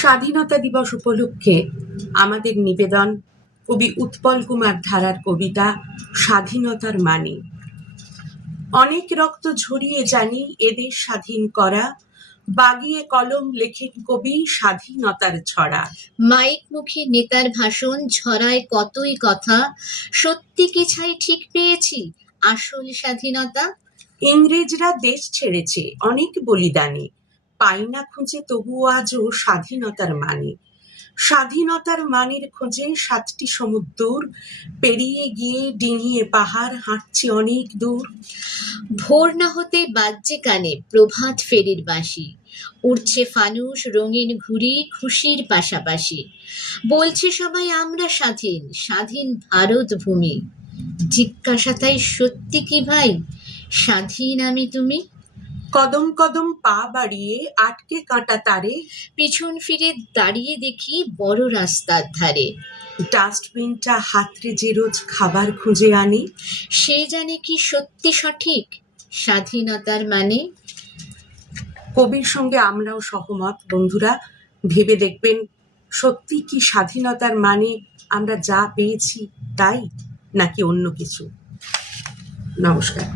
স্বাধীনতা দিবস উপলক্ষে আমাদের নিবেদন কবি উৎপল কুমার ধারার কবিতা স্বাধীনতার মানে। অনেক রক্ত ঝরিয়ে জানি এদেশ স্বাধীন করা, বাগিয়ে কলম লেখেন কবি স্বাধীনতার ছড়া। মাইক মুখী নেতার ভাষণ ঝরায় কতই কথা, সত্যি কি ছাই ঠিক পেয়েছি আসল স্বাধীনতা? ইংরেজরা দেশ ছেড়েছে অনেক বলিদানে, পাই না খুঁজে তবুও আজও স্বাধীনতার মানে। স্বাধীনতার মানের খোঁজে ৭টি সমুদ্র পেরিয়ে গিয়ে ডিঙিয়ে পাহাড় হাঁটছে অনেক দূর। ভোর না হতে বাজছে কানে প্রভাত ফেরির বাঁশি, উড়ছে ফানুস রঙিন ঘুড়ি খুশির পাশাপাশি। বলছে সবাই আমরা স্বাধীন, স্বাধীন ভারত ভূমি। জিজ্ঞাসা তাই সত্যি কি ভাই, স্বাধীন আমি তুমি? কদম কদম পা বাড়িয়ে আটকে কাঁটা তারে, পিছন ফিরে দাঁড়িয়ে দেখি বড় রাস্তার ধারে। ডাস্টবিনটা হাতড়ে যে রোজ খাবার খুঁজে আনে, সে জানে কি সত্যি সঠিক স্বাধীনতার মানে? কবির সঙ্গে আমরাও সহমত। বন্ধুরা, ভেবে দেখবেন সত্যি কি স্বাধীনতার মানে আমরা যা পেয়েছি তাই, নাকি অন্য কিছু। নমস্কার।